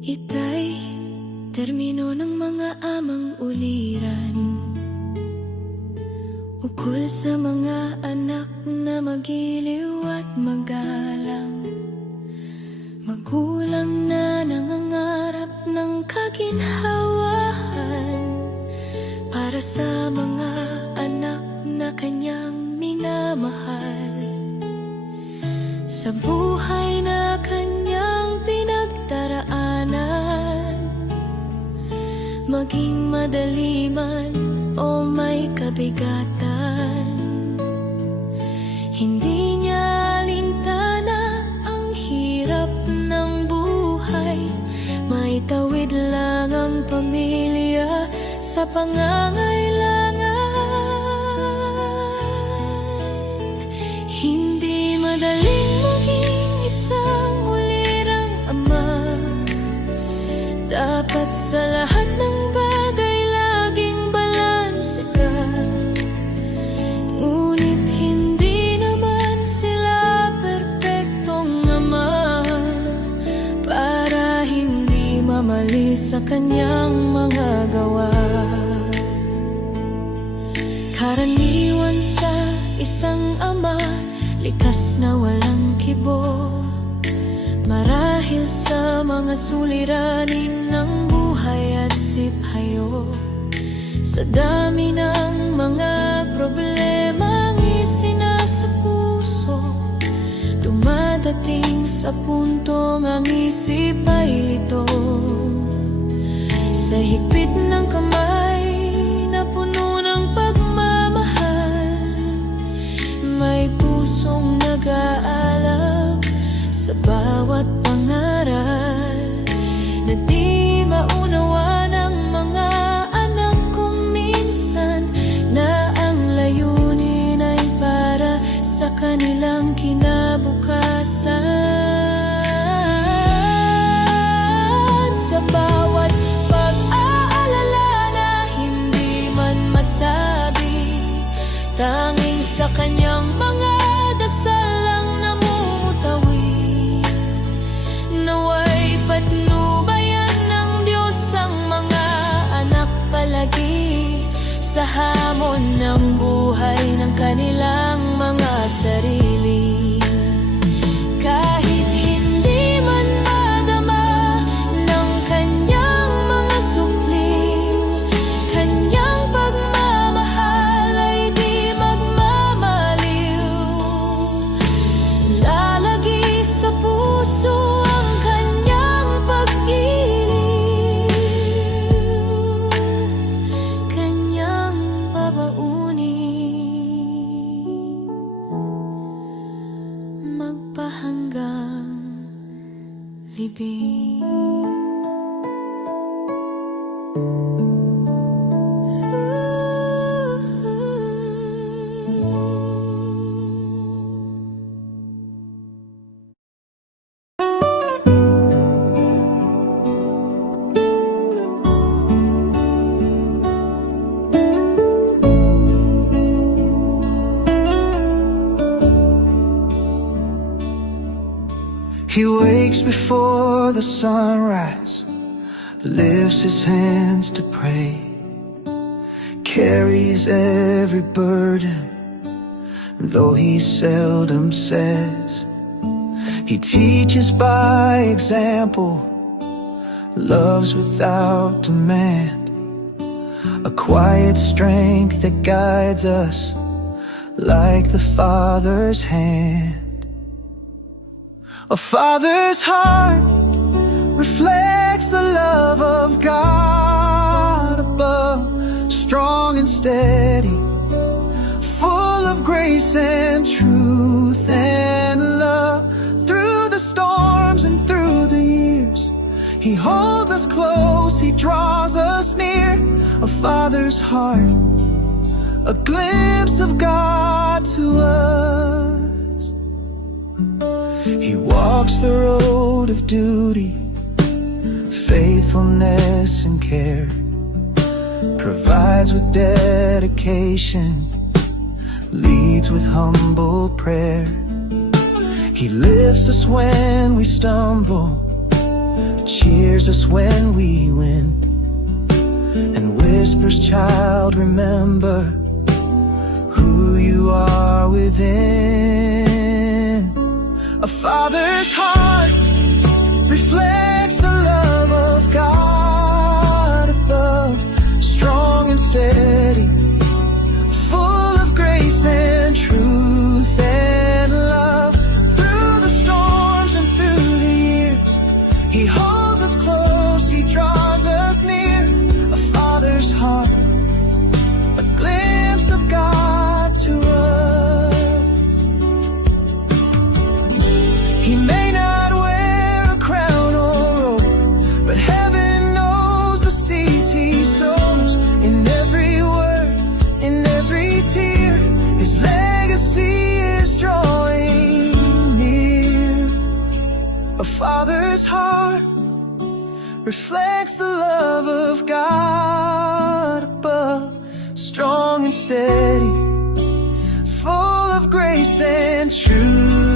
Ita'y termino ng mga amang uliran, ukol sa mga anak na magiliw at magalang, magulang na nangangarap ng kaginhawahan para sa mga anak na kanyang minamahal. Sa buhay na kanyang pinagdaraanan, maging madali man o may kabigatan, hindi niya alintana ang hirap ng buhay. Maitawid lang ang pamilya sa pangangailangan. Hindi madaling maging isang ulirang ama. Dapat sa lahat ng bagay laging balanse ka. Ngunit hindi naman sila perpektong ama para hindi mamali sa kanyang mga gawa. Karaniwan sa isang ama, likas na walang kibo, marahil sa mga suliranin ng buhay at siphayo. Sa dami ng mga problemang isinasa puso, dumadating sa puntong ang isip ay lito. Sa higpit ng kamay na puno ng pagmamahal, may pusong nag-aalab sa bawat pangaral na di maunawa ng mga anak kong minsan, na ang layunin ay para sa kanilang kinabukasan. Sa bawat pag-aalala na hindi man masabi, tanging sa kanyang mga dasal lang namumutawi. Naway patnubayan ng Diyos ang mga anak palagi sa hamon ng buhay ng kanilang mga sarili. Kahit hindi man madama ng kanyang mga supling, kanyang pagmamahal ay di magmamaliw. Lalagi sa puso ang kanyang pag-iliw, kanyang babaunin magpahanggang libing. He wakes before the sunrise, lifts his hands to pray, carries every burden, though he seldom says. He teaches by example, loves without demand, a quiet strength that guides us like the Father's hand. A father's heart reflects the love of God above, strong and steady, full of grace and truth and love. Through the storms and through the years, He holds us close, He draws us near. A father's heart, a glimpse of God to us. He walks the road of duty, faithfulness and care, provides with dedication, leads with humble prayer. He lifts us when we stumble, cheers us when we win, and whispers, child, remember who you are within. A father's heart reflects the love of God above, strong and steady, full of grace and truth and love. Through the storms and through the years, He holds us close, He draws us near. A father's heart, a glimpse of God to us. He may not wear a crown or robe, but heaven knows the seeds He sows. In every word, in every tear, His legacy is drawing near. A father's heart reflects the love of God above, strong and steady, full of grace and truth.